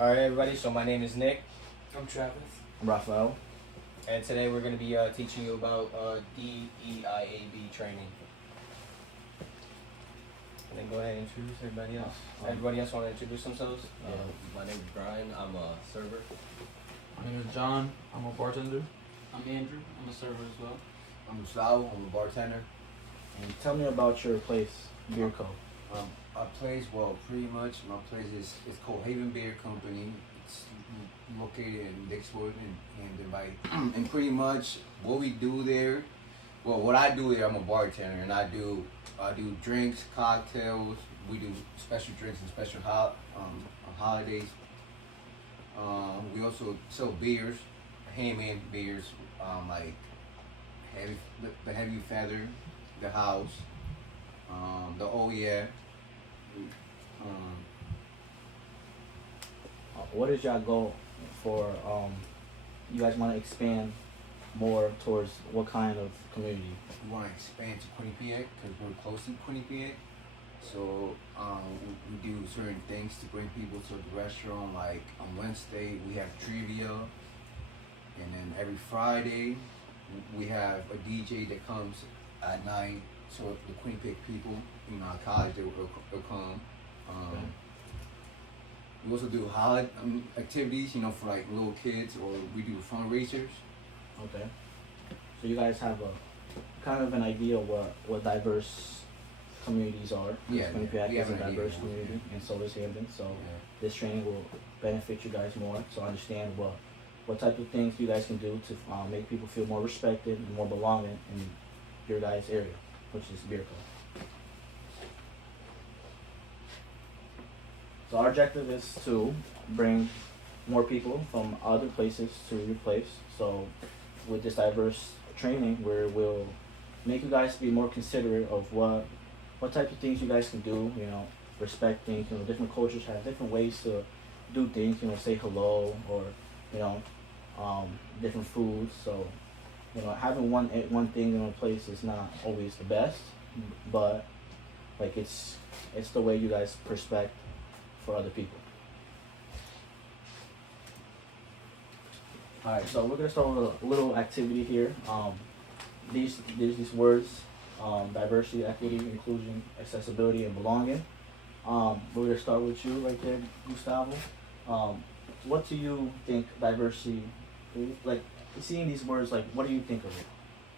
Alright everybody, so my name is Nick. I'm Travis. I'm Raphael. And today we're going to be teaching you about DEIA-B training. And then go ahead and introduce everybody else. Everybody else want to introduce themselves? My name is Brian. I'm a server. My name is John. I'm a bartender. I'm Andrew. I'm a server as well. I'm Gustavo. I'm a bartender. And tell me about your place, Beer Co. Our place, well, pretty much my place is called Haven Beer Company. It's located in Dixwood and pretty much what we do there. Well, what I do there, I'm a bartender, and I do drinks, cocktails. We do special drinks and special holidays. We also sell beers, handmade beers, like the Heavy Feather, the House, the Oh Yeah. What is your goal for? You guys want to expand more towards what kind of community? We want to expand to Quinnipiac because we're close to Quinnipiac. So we do certain things to bring people to the restaurant. Like on Wednesday we have trivia, and then every Friday we have a DJ that comes at night. So the Quinnipiac people, our college, they'll come. We also do holiday activities, for like little kids, or we do fundraisers. Okay. So you guys have a kind of an idea of what diverse communities are. Yeah, Quinnipiac we is have a an idea. diverse community, and so is Hampton. So this training will benefit you guys more. So understand what type of things you guys can do to make people feel more respected and more belonging in your guys' area, which is Beer Co. So our objective is to bring more people from other places to your place. So with this diverse training, where we'll make you guys be more considerate of what type of things you guys can do. Respect things. Different cultures have different ways to do things. Say hello, or different foods. So having one thing in a place is not always the best, but like it's the way you guys respect for other people. Alright, so we're gonna start with a little activity here. These words, diversity, equity, inclusion, accessibility, and belonging. We're gonna start with you right there, Gustavo. What do you think diversity, like seeing these words, like what do you think of it?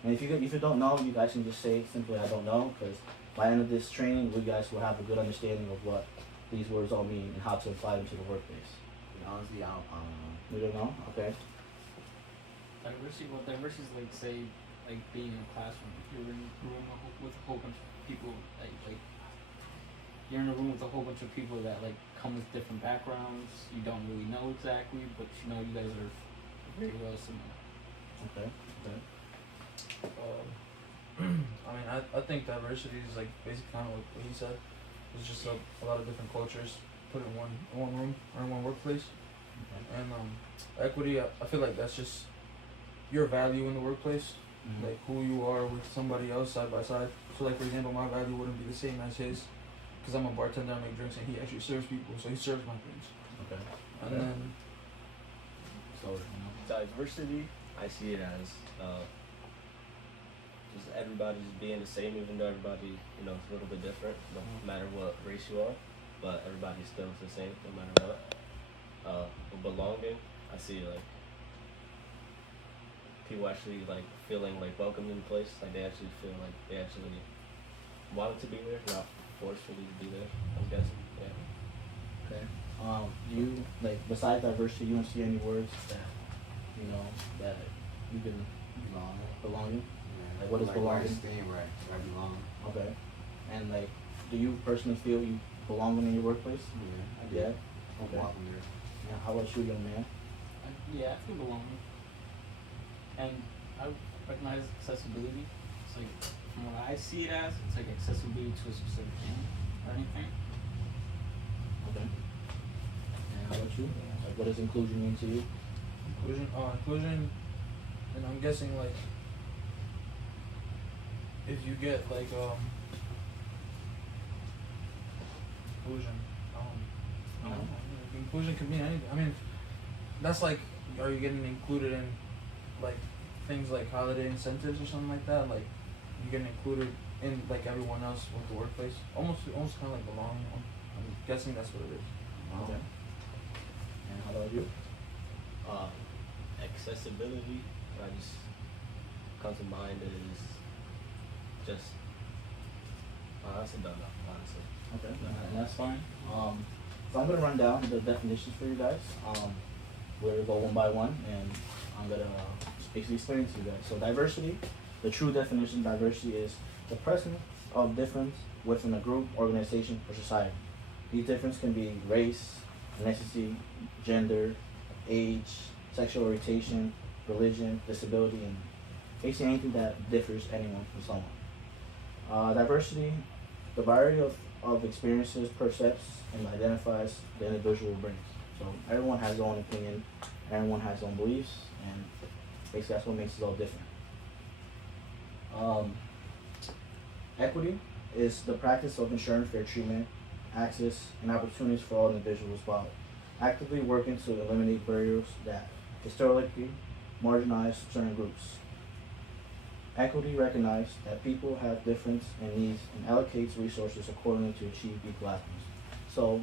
And if you don't know, you guys can just say simply I don't know, because by the end of this training, you guys will have a good understanding of what these words all mean and how to apply them to the workplace. Honestly, I don't know. You don't know? Okay. Diversity. Well, diversity is like being in a classroom. You're in a room with a whole bunch of people. Like you're in a room with a whole bunch of people that come with different backgrounds. You don't really know exactly, but you guys are very well similar. Okay. I think diversity is basically kind of like what he said. It's just a lot of different cultures put in one room or in one workplace. Okay. And equity, I feel like that's just your value in the workplace, Mm-hmm. like who you are with somebody else side by side. So for example, my value wouldn't be the same as his, because I'm a bartender, I make drinks, and he actually serves people, so he serves my drinks. Okay. And then So Diversity, I see it as just everybody just being the same, even though everybody, is a little bit different, no matter what race you are, but everybody's still the same, no matter what. But belonging, I see people actually feeling welcomed in the place, they actually feel like they actually wanted to be there, not forcefully to be there, I'm guessing, yeah. Okay. Do you besides diversity, you don't see any words that that you can belonging? Like what is belonging? Staying right. I belong. Okay. And do you personally feel you belong in your workplace? Yeah. I do. Yeah. Okay. Walking there. Yeah. How about you, young man? Yeah, I feel belonging. And I recognize accessibility. It's from what I see it as, it's accessibility to a specific thing or anything. Okay. And how about you? What does inclusion mean to you? inclusion, and I'm guessing if you get inclusion, you inclusion can mean anything. I mean, that's like, are you getting included in like things like holiday incentives or something like that? Like you getting included in like everyone else with the workplace? Almost kind of like belonging. I'm guessing that's what it is. Okay. And how about you? Accessibility, I just comes to mind is just honestly don't know, honestly. Okay, and that's fine. So I'm gonna run down the definitions for you guys. We're gonna go one by one, and I'm gonna basically explain it to you guys. So diversity, the true definition of diversity is the presence of difference within a group, organization, or society. These differences can be race, ethnicity, gender, age, sexual orientation, religion, disability, and basically anything that differs anyone from someone. Diversity, the variety of experiences, percepts, and identifies the individual brings. So everyone has their own opinion, everyone has their own beliefs, and basically that's what makes us all different. Equity is the practice of ensuring fair treatment, access, and opportunities for all individuals while actively working to eliminate barriers that historically marginalize certain groups. Equity recognizes that people have difference in needs and allocates resources accordingly to achieve equal outcomes. So,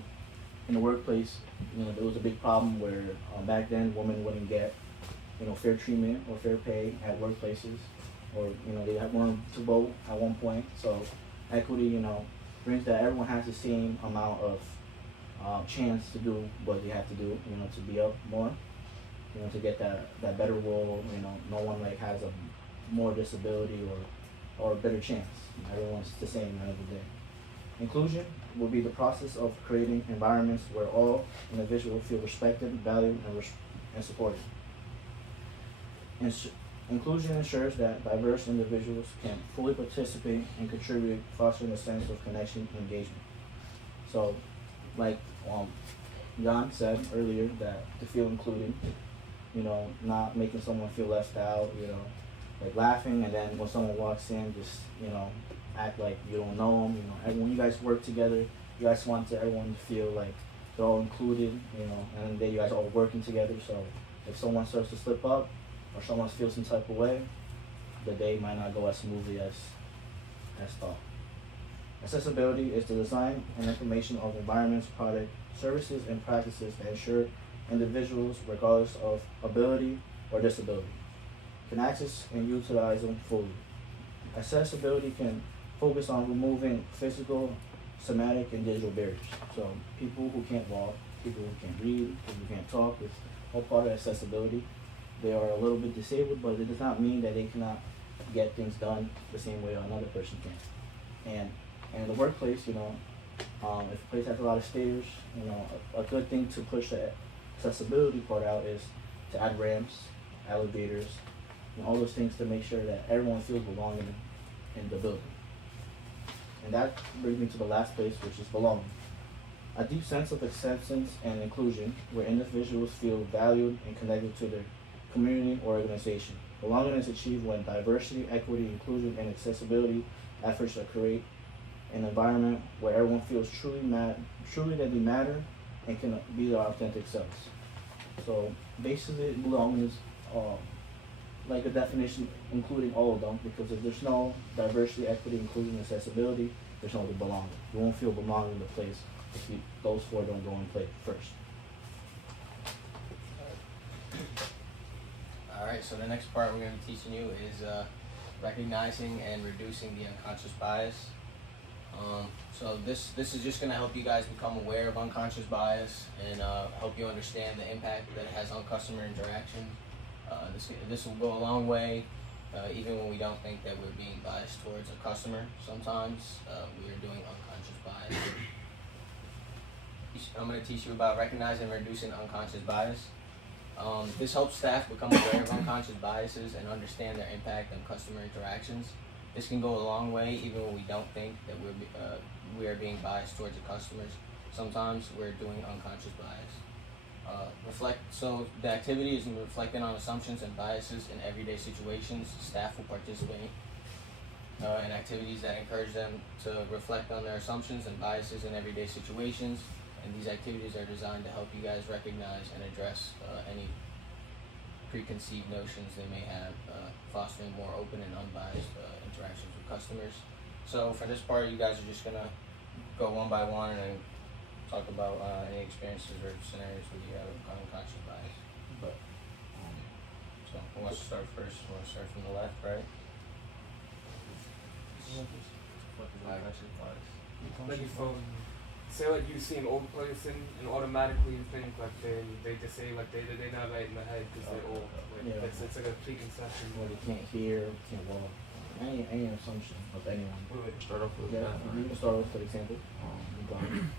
in the workplace, there was a big problem where back then women wouldn't get, fair treatment or fair pay at workplaces, or they weren't to vote at one point. So, equity, brings that everyone has the same amount of chance to do what they have to do, to be up more, to get that better role. No one has a more disability or a better chance. Everyone's the same at the end of the day. Inclusion will be the process of creating environments where all individuals feel respected, valued, and supported. Inclusion ensures that diverse individuals can fully participate and contribute, fostering a sense of connection and engagement. So, like John said earlier, that to feel included, not making someone feel left out, like laughing, and then when someone walks in, just, act like you don't know them, when you guys work together, you guys want everyone to feel like they're all included, and then you guys are all working together, so if someone starts to slip up, or someone feels some type of way, the day might not go as smoothly as thought. Accessibility is the design and information of environments, products, services, and practices that ensure individuals, regardless of ability or disability, can access and utilize them fully. Accessibility can focus on removing physical, somatic, and digital barriers. So people who can't walk, people who can't read, people who can't talk, it's all part of accessibility. They are a little bit disabled, but it does not mean that they cannot get things done the same way another person can. And in the workplace, if a place has a lot of stairs, a good thing to push the accessibility part out is to add ramps, elevators, and all those things to make sure that everyone feels belonging in the building. And that brings me to the last place, which is belonging. A deep sense of acceptance and inclusion where individuals feel valued and connected to their community or organization. Belonging is achieved when diversity, equity, inclusion, and accessibility efforts to create an environment where everyone feels truly that they matter and can be their authentic selves. So basically, belonging is like a definition including all of them, because if there's no diversity, equity, inclusion, and accessibility, there's no belonging. You won't feel belonging in the place if those four don't go in play first. Alright, so the next part we're going to be teaching you is recognizing and reducing the unconscious bias. So this is just going to help you guys become aware of unconscious bias and help you understand the impact that it has on customer interaction. This will go a long way, even when we don't think that we're being biased towards a customer. Sometimes we are doing unconscious bias. I'm going to teach you about recognizing and reducing unconscious bias. This helps staff become aware of unconscious biases and understand their impact on customer interactions. This can go a long way even when we don't think that we are being biased towards the customers. Sometimes we're doing unconscious bias. So the activity is reflecting on assumptions and biases in everyday situations. Staff will participate in activities that encourage them to reflect on their assumptions and biases in everyday situations. And these activities are designed to help you guys recognize and address any preconceived notions they may have, fostering more open and unbiased interactions with customers. So for this part, you guys are just gonna go one by one and talk about any experiences or scenarios where you have unconscious bias. But So who wants to start first? Who wants to start from the left, right? What is unconscious bias? Like if say like you see an old person and automatically you think like they just say like they're not right in the head because they're old. Like, Yeah. it's like a preconception. well, you can't hear, can't walk. Any assumption of anyone. Wait, start off with Yeah, that. you can start with, for example. Brian.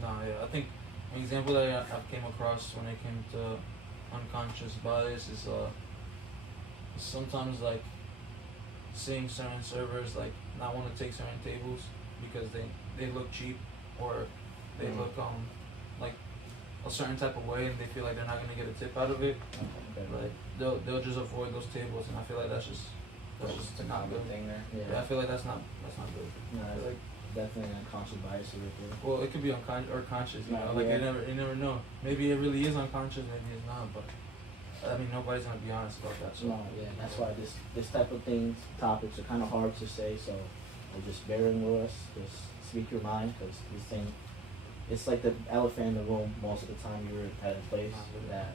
No, yeah, I think an example that I came across when it came to unconscious bias is sometimes like seeing certain servers like not want to take certain tables because they look cheap or they look like a certain type of way and they feel like they're not gonna get a tip out of it. Okay. Like they'll just avoid those tables and I feel like that's just It's a not common good. thing there. Yeah, I feel like that's not good. No, it's Like, definitely an unconscious bias right there. well, it could be unconscious or conscious, you know. Yeah. Like you never know. Maybe it really is unconscious, maybe it's not. But I mean, nobody's gonna be honest about that. So No, yeah, that's why this type of topics are kind of hard to say. So, just bearing with us, just speak your mind, because this thing, it's like the elephant in the room. Most of the time, you're at a place that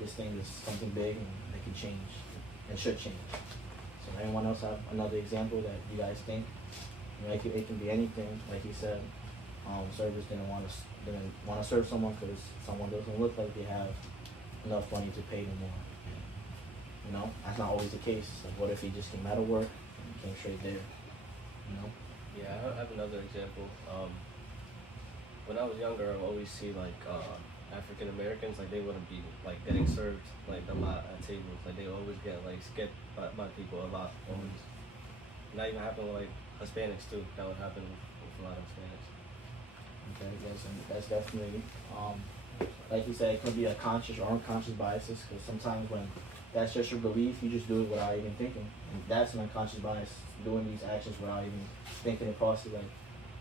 this thing is something big and it can change and should change. So, anyone else have another example that you guys think? Like it can be anything. Like you said, servers didn't want to serve someone because someone doesn't look like they have enough money to pay them more. You know, that's not always the case. Like, what if he just came out of work and came straight there? You know? Yeah, I have another example. When I was younger, I would always see like African Americans, like they wouldn't be like getting served like a lot at tables. Like they always get like skipped by people a lot. Always. And that even happened with like Hispanics too. That would happen with a lot of Hispanics. Okay, yes, and that's definitely, like you said, it could be a conscious or unconscious biases, because sometimes when that's just your belief, you just do it without even thinking. And that's an unconscious bias, doing these actions without even thinking it process, like,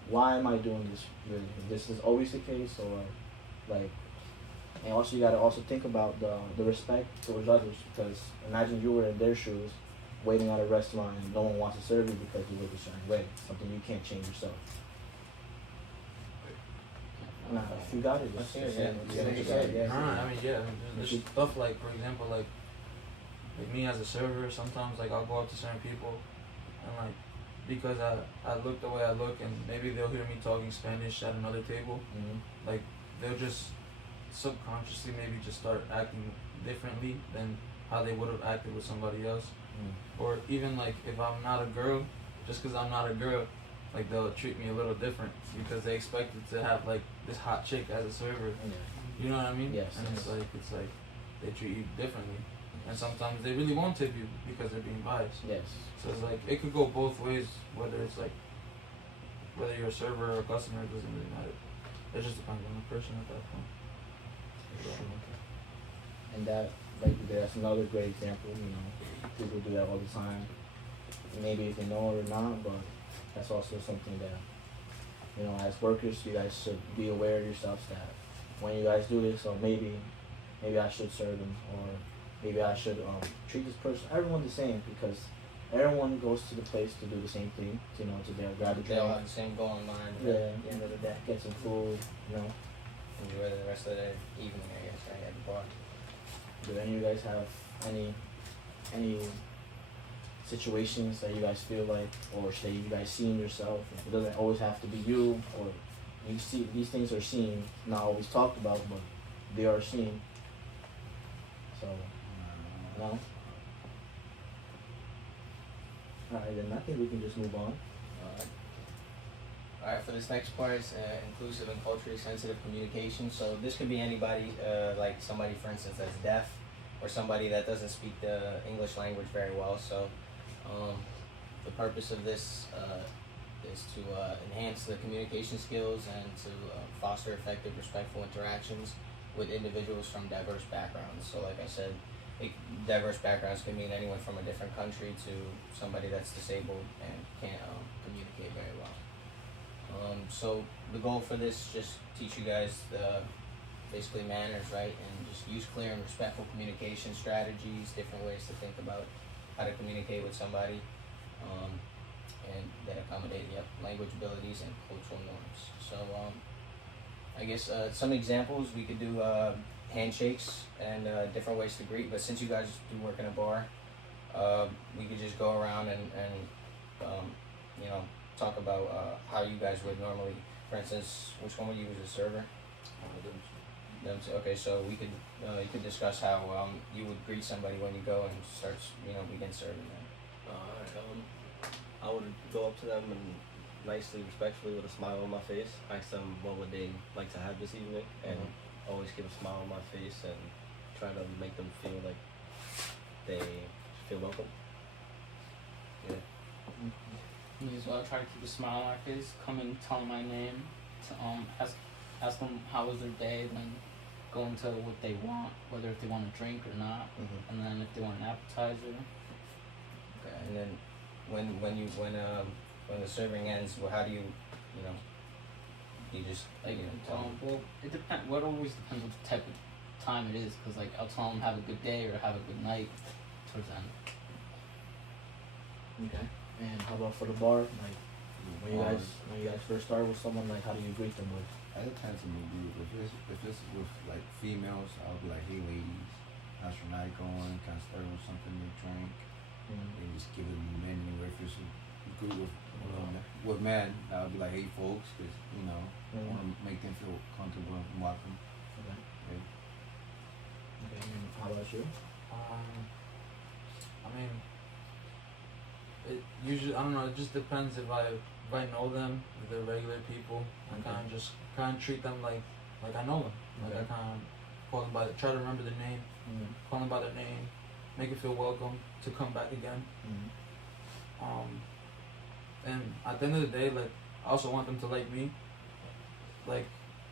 why am I doing this really? This is always the case, or like, and also you gotta also think about the respect towards others, because imagine you were in their shoes, waiting at a restaurant and no one wants to serve you because you look a certain way, something you can't change yourself. Nah, if you got it, just Let's say hear it, it. yeah. Say what you said, yeah. I mean, yeah, there's stuff like, for example, like me as a server, sometimes like I'll go up to certain people and like, because I look the way I look and maybe they'll hear me talking Spanish at another table, Mm-hmm. like they'll just subconsciously maybe just start acting differently than how they would have acted with somebody else. Or even like if I'm not a girl, just because I'm not a girl, like they'll treat me a little different because they expected to have like this hot chick as a server. You know what I mean? Yes. And it's like they treat you differently, and sometimes they really won't tip you because they're being biased. Yes. So it's like it could go both ways. Whether it's like whether you're a server or a customer, it doesn't really matter. It just depends on the person at that point. And that, like, that's another great example. You know, people do that all the time. Maybe if they know it or not, but that's also something that, you know, as workers, you guys should be aware of yourselves that when you guys do this, or maybe I should serve them, or maybe I should treat this person, everyone the same, because everyone goes to the place to do the same thing, you know, to grab a They all drink, have the same goal in mind. yeah, at the end of the day, get some food, you know. Enjoy the rest of the evening, I guess, right at the bar. Do any of you guys have any situations that you guys feel like, or that you guys seen yourself? It doesn't always have to be you, or you see these things are seen, not always talked about, but they are seen. So, no. Alright, then I think we can just move on. Alright, for this next part is inclusive and culturally sensitive communication. So this could be anybody, like somebody, for instance, that's deaf, or somebody that doesn't speak the English language very well. So the purpose of this is to enhance the communication skills and to foster effective, respectful interactions with individuals from diverse backgrounds. So like I said, diverse backgrounds can mean anyone from a different country to somebody that's disabled and can't communicate very well. So the goal for this is just teach you guys the basically manners, right? And just use clear and respectful communication strategies, different ways to think about how to communicate with somebody, and that accommodate language abilities and cultural norms. So I guess some examples we could do handshakes and different ways to greet. But since you guys do work in a bar, we could just go around and you know, talk about how you guys would normally. For instance, which one would you as a server? Them two. Okay, so we could you could discuss how you would greet somebody when you go and start, begin serving them. I would go up to them and nicely, respectfully, with a smile on my face, ask them what would they like to have this evening, and always keep a smile on my face and try to make them feel like they feel welcome. Yeah. Me as well. Try to keep a smile on my face. Come and tell them my name. To, ask them how was their day. Then go into what they want, whether if they want a drink or not, and then if they want an appetizer. Okay, and then when the serving ends, well, how do you just tell them? Well, it depends. What always depends on the type of time it is, because like I'll tell them have a good day or have a good night towards the end. Okay. And how about for the bar? Like when you guys first start with someone, like how do you greet them with? At the time to me, if it's with like females, I'll be like, hey ladies, how's your night going? Can I start with something to drink? And just give them the menu. If it's good with men, I'll be like, hey folks, because I want to make them feel comfortable and welcome. Okay. Yeah. Okay. And how about you? I mean, it usually, I don't know, it just depends if I know them, if they're regular people. I kind of treat them like I know them. Like I kind of call them try to remember their name, call them by their name, make it feel welcome to come back again. And at the end of the day, like I also want them to like me, like,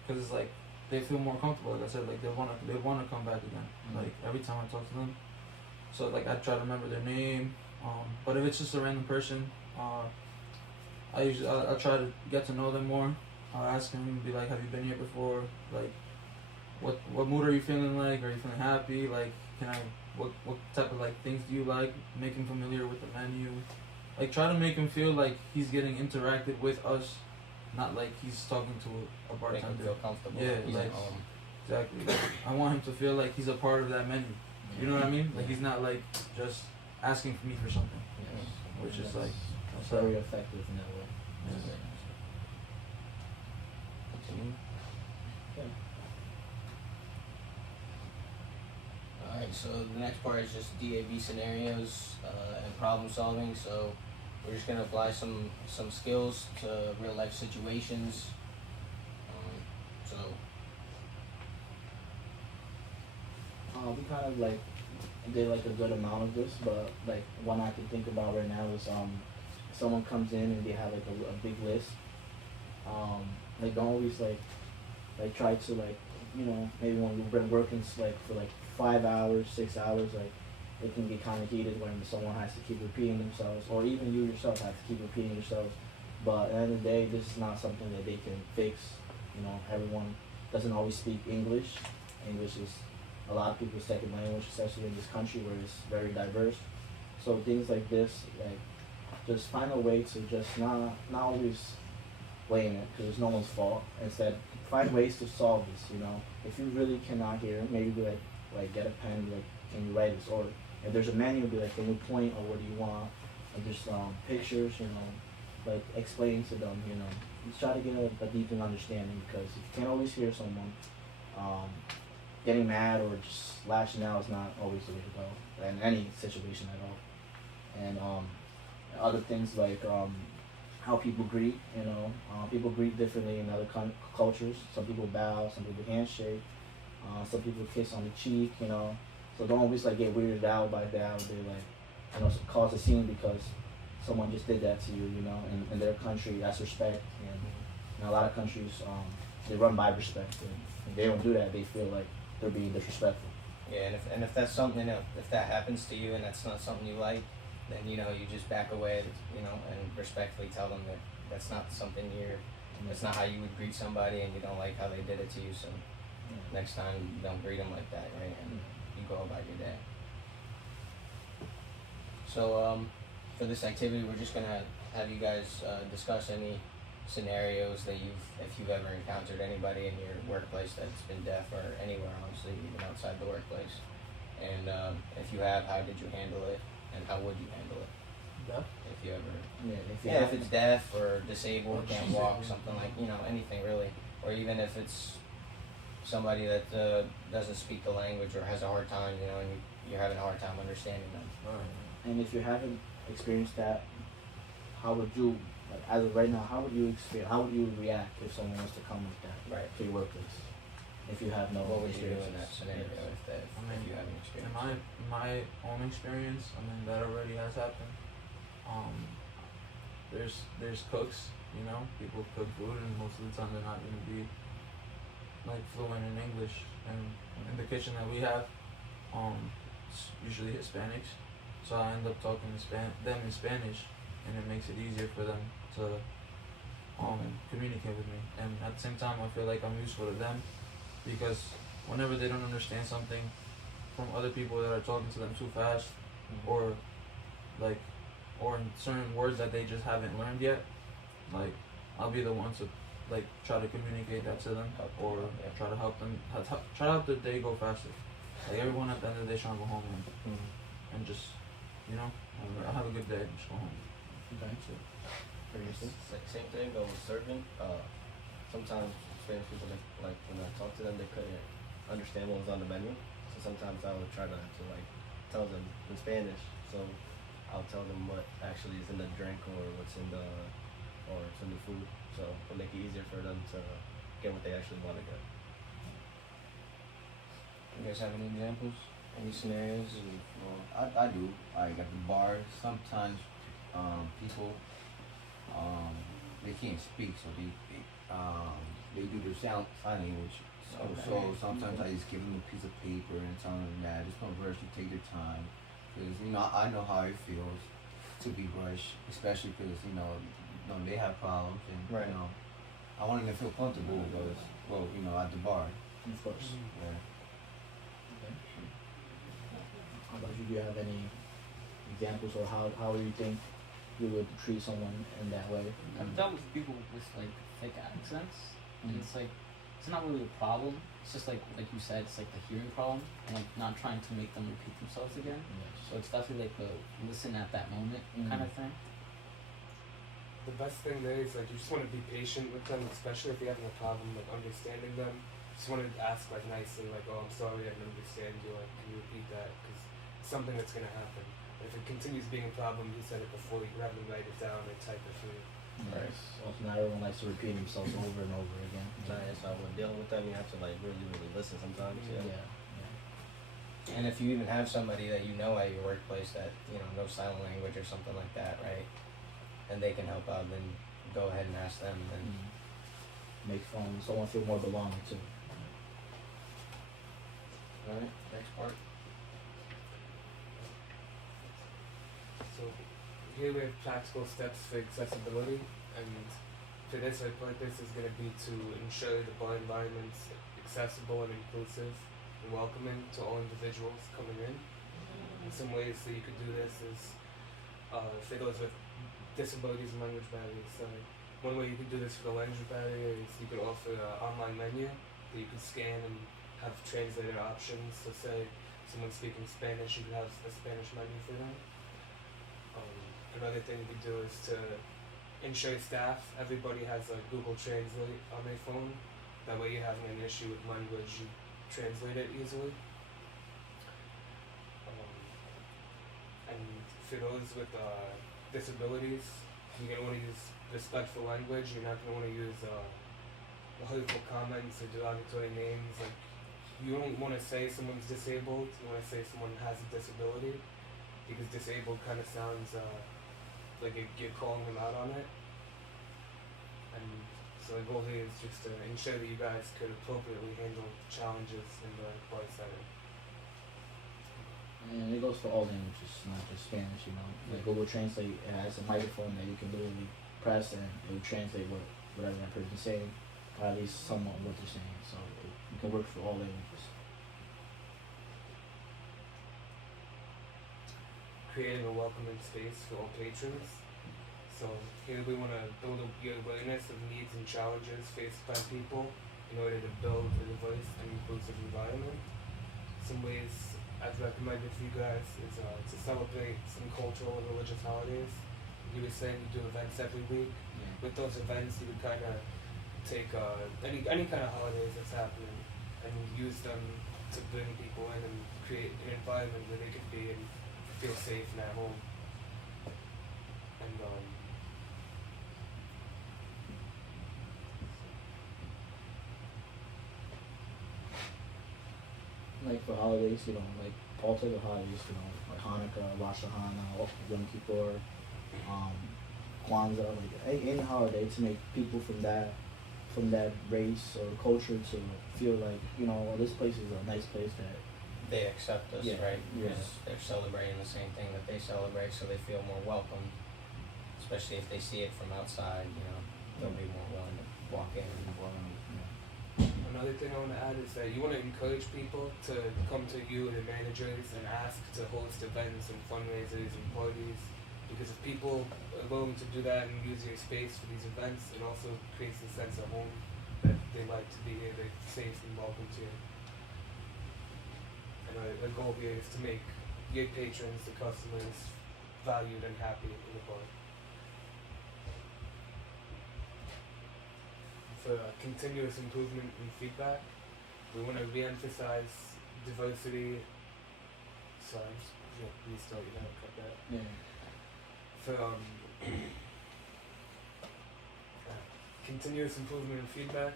cause it's like they feel more comfortable. Like I said, like they wanna come back again. Like every time I talk to them, so like I try to remember their name. But if it's just a random person, I'll try to get to know them more. I'll ask them, be like, have you been here before? Like, what mood are you feeling like? Are you feeling happy? Like, what type of like things do you like? Make him familiar with the menu. Like, try to make him feel like he's getting interacted with us, not like he's talking to a bartender. Make him feel comfortable. Yeah, He's like, at home. exactly. I want him to feel like he's a part of that menu. You know what I mean? Like, he's not like just asking for me for something, which is like That's very effective in that way. Yes. Continue. Okay. Alright, so the next part is just DAB scenarios and problem solving. So we're just gonna apply some skills to real life situations. We kind of like did like a good amount of this, but like one I can think about right now is someone comes in and they have like a big list. Like don't always like try to like maybe when we've been working like for like 5 hours, 6 hours, like it can get kind of heated when someone has to keep repeating themselves, or even you yourself have to keep repeating yourselves. But at the end of the day, this is not something that they can fix. Everyone doesn't always speak English. English is a lot of people's second language, especially in this country where it's very diverse. So things like this, like just find a way to just not always blame it because it's no one's fault. Instead, find ways to solve this. If you really cannot hear, maybe be like get a pen, like can you write this, or if there's a menu, be like can you point or what do you want, and just pictures, like explain to them, just try to get a deeper understanding because if you can't always hear someone, getting mad or just lashing out is not always the way to go in any situation at all. And other things like how people greet, people greet differently in other cultures. Some people bow, some people handshake, some people kiss on the cheek, So don't always like get weirded out by that. They cause a scene because someone just did that to you, in their country. That's respect. And in a lot of countries, they run by respect. And if they don't do that, they feel like they're being disrespectful. Yeah, and if that's something, if that happens to you and that's not something you like, then you just back away, and respectfully tell them that that's not something you're It's not how you would greet somebody, and you don't like how they did it to you. So next time, you don't greet them like that, right? And you go about your day. So for this activity, we're just gonna have you guys discuss any scenarios that if you've ever encountered anybody in your workplace that's been deaf, or anywhere, honestly, even outside the workplace. And if you have, how did you handle it, and how would you handle it? Deaf? If you ever, Yeah, if it's deaf or disabled, can't walk, something like, anything really, or even if it's somebody that doesn't speak the language or has a hard time, and you're having a hard time understanding them. And if you haven't experienced that, how would you, like, as of right now, how would you react if someone was to come like that to your workplace? If you have no What would you do in that experiences? scenario Yes. if you haven't In experienced? my own experience, that already has happened. There's cooks, people cook food, and most of the time they're not gonna be like fluent in English. And in the kitchen that we have, it's usually Hispanics, so I end up talking to them in Spanish, and it makes it easier for them to communicate with me. And at the same time, I feel like I'm useful to them, because whenever they don't understand something from other people that are talking to them too fast, or in certain words that they just haven't learned yet, like, I'll be the one to try to communicate that to them, or try to help them, try to help their day go faster. Like, everyone at the end of the day trying to go home and just, have a good day and just go home. Same thing though with serving. Sometimes Spanish people, like when I talk to them, they couldn't understand what was on the menu. So sometimes I would try to tell them in Spanish. So I'll tell them what actually is in the drink, or what's in the food. So it'll make it easier for them to get what they actually want to get. You guys have any examples? Any scenarios? I do. Like at the bar, sometimes people they can't speak, so they do their sign language. So sometimes I just give them a piece of paper and tell them that just don't rush, you take your time, because I know how it feels to be rushed, especially because they have problems, and I want them to feel comfortable because at the bar. Of course. Yeah. Okay. How about you? Do you have any examples, or how do you think you would treat someone in that way? I've dealt with people with thick accents, and it's not really a problem. It's just like you said, it's like the hearing problem, and not trying to make them repeat themselves again. Yes. So it's definitely like the listen at that moment kind of thing. The best thing there is you just want to be patient with them, especially if you're having a problem understanding them. Just want to ask nicely, oh, I'm sorry, I didn't understand you. Can you repeat that? Because it's something that's gonna happen. And if it continues being a problem, you said it before, you can have them write it down and type it through. Right. Also, not everyone likes to repeat themselves over and over again. So when dealing with them, you have to really listen sometimes. Yeah. And if you even have somebody that at your workplace that knows sign language or something like that, right? And they can help out, then go ahead and ask them. And Make someone feel more belonging too. all right, next part. So here we have practical steps for accessibility, and for this, our purpose is going to be to ensure the bar environment's accessible and inclusive and welcoming to all individuals coming in. And some ways that you could do this is for those with disabilities and language barriers. So one way you could do this for the language barrier is you could offer an online menu that you could scan and have translated options. So say someone speaking Spanish, you could have a Spanish menu for them. Another thing you could do is to ensure staff, everybody has Google Translate on their phone. That way you're having an issue with language, you translate it easily. And for those with disabilities, you're going to want to use respectful language. You're not going to want to use hurtful comments or derogatory names. You don't want to say someone's disabled, you want to say someone has a disability, because disabled kind of sounds like you're calling them out on it. And so the goal here is just to ensure that you guys could appropriately handle challenges in the bar setting. And it goes for all languages, not just Spanish. Like Google Translate, it has a microphone that you can literally press, and it will translate what whatever that person's saying, or at least somewhat what they're saying. So it can work for all languages. Creating a welcoming space for all patrons. So here we want to build your awareness of needs and challenges faced by people in order to build a diverse and inclusive environment. Some ways I've recommended for you guys is to celebrate some cultural and religious holidays. You were saying you do events every week. With those events, you would kind of take any kind of holidays that's happening and use them to bring people in and create an environment where they could be and feel safe and at home. And Like for holidays, like all type of holidays, like Hanukkah, Rosh Hashanah, Yom Kippur, Kwanzaa, like any holiday to make people from that race or culture to feel like, well, this place is a nice place that They accept us, Yeah, right? yeah. Because they're celebrating the same thing that they celebrate, so they feel more welcome. Especially if they see it from outside, they'll be more willing to walk in. another thing I want to add is that you want to encourage people to come to you and the managers and ask to host events and fundraisers and parties. Because if people are willing to do that and use your space for these events, it also creates a sense of home that they like to be here, they're safe and welcome here. And the goal here is to make your patrons, the customers, valued and happy in the bar. For continuous improvement and feedback, we want to re-emphasize diversity. Sorry, I'm just restart. You gotta cut that. Yeah. For continuous improvement and feedback,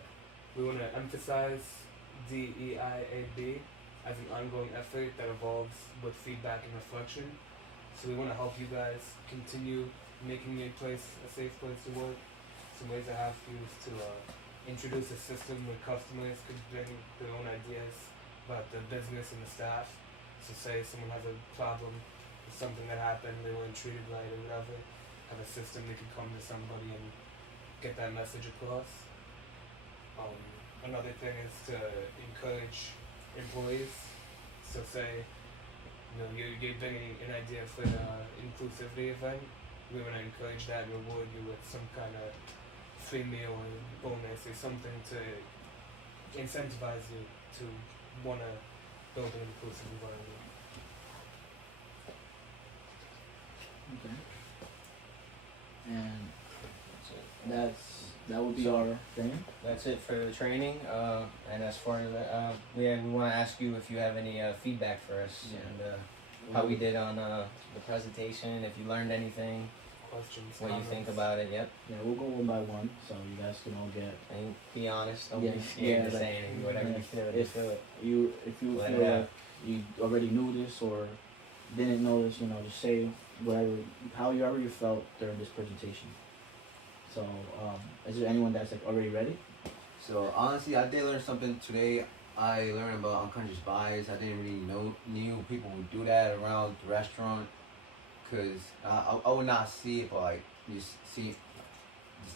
we want to emphasize DEIA-B as an ongoing effort that evolves with feedback and reflection. So we want to help you guys continue making your place a safe place to work. Some ways I have for you is to introduce a system where customers could bring their own ideas about the business and the staff. So say someone has a problem with something that happened, they weren't treated right or whatever, have a system they could come to somebody and get that message across. Another thing is to encourage employees. So say you're bringing an idea for the inclusivity event, we want to encourage that and reward you with some kind of free meal or bonus or something to incentivize you to want to build an inclusive environment. Okay. And that would be our training. That's it for the training. And as far as we want to ask you if you have any feedback for us and how we did on the presentation. If you learned anything, Questions, what comments? you think about it. Yep. Yeah, we'll go one by one, so you guys can all get. And be honest. Don't Yeah, be scared to like, say anything. Whatever you feel, just feel it. If you Let feel it out. like you already knew this or didn't know this, just say how you already felt during this presentation. So, is there anyone that's already ready? So honestly, I did learn something today. I learned about unconscious bias. I didn't really knew people would do that around the restaurant, cause I would not see it, but like just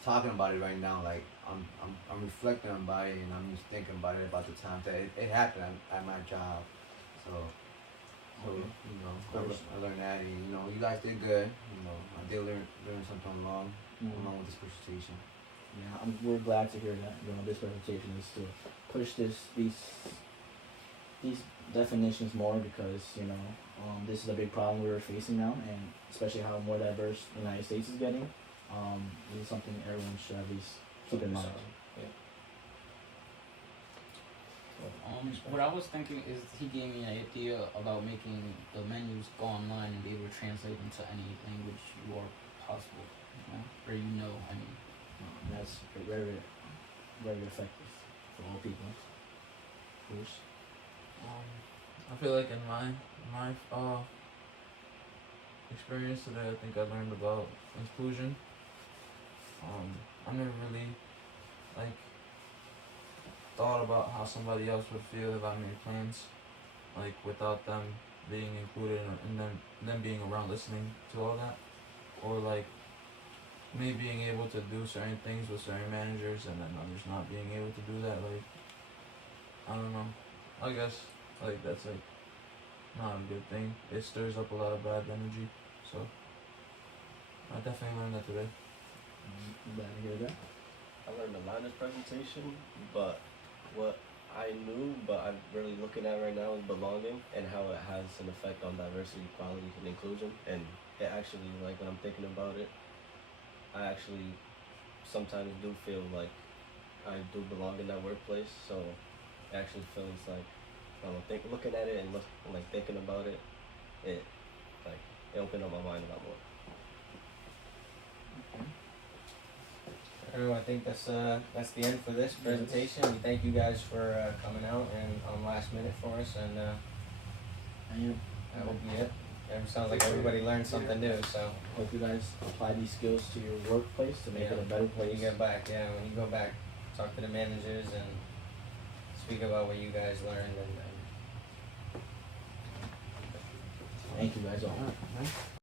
talking about it right now, like I'm reflecting about it and I'm just thinking about the time that it happened at my job. So Okay. I learned that, and you guys did good. I did learn something along with this presentation. Yeah, we're glad to hear that. This presentation is to push these definitions more because this is a big problem we're facing now, and especially how more diverse the United States is getting. This is something everyone should at least keep in mind. What I was thinking is he gave me an idea about making the menus go online and be able to translate them to any language you are possible, or I mean. That's very, very effective for all people. Bruce? I feel like in my experience today, I think I learned about inclusion. I never really thought about how somebody else would feel if I made plans, without them being included and them being around listening to all that, or me being able to do certain things with certain managers and then others not being able to do that, like, I don't know. I guess, like, that's, like, not a good thing. It stirs up a lot of bad energy, so I definitely learned that today. You glad to hear that? I learned a lot in this presentation, but what I knew, but I'm really looking at right now is belonging and how it has an effect on diversity, equality, and inclusion. And it actually, like, when I'm thinking about it, I actually sometimes do feel like I do belong in that workplace. So it actually feels like, I don't know, looking at it and thinking about it, it opened up my mind a lot more. I don't know, I think that's the end for this presentation. We thank you guys for coming out and on last minute for us, and that will be it. It sounds like everybody learned something new, so Hope you guys apply these skills to your workplace to make it a better when place. you get back, when you go back, talk to the managers and speak about what you guys learned and Thank you guys all.